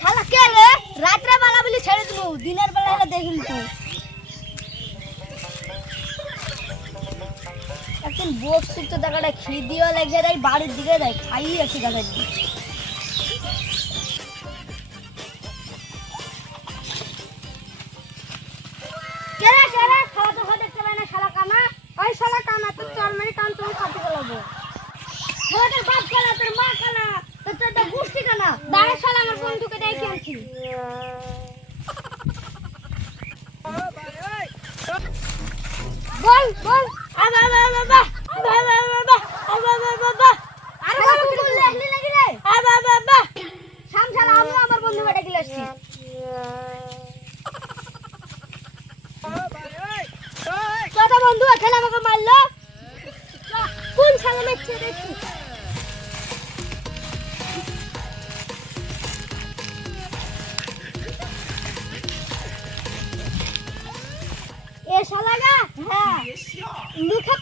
শালা, কে রে? রাত্রে বেলা বলি ছেড়ে দিলু দিনের বেলা এলে দেখিল তুই। একদিন বসতুক তো টাকাটা খেয়ে দিও লেগে দেয় বাড়ির দিকে দেয় খাই একটু দেখা দিই কেরে খাওয়া তো খাতে চলে না শালা কানা শালা কানা তো চল মেরে কান তুমি খাতে গেলাবো তোদের বাপ কানা তোর মা কানা তোর তোর গুষ্টি কানা দাঁড়া শালা আমার বন্ধুকে দেখে আনছি বল বল আবা আবা আবা আবা আবা আবা আবা আবা আবা আরে বাবা তুই বললে এখনি লাগি রে আবা আবা আবা শাম আমি আমার বন্ধু বেটা গিলে আসছি কত বন্ধু এখানে আমাকে এ শালাগা হ্যাঁ মুখে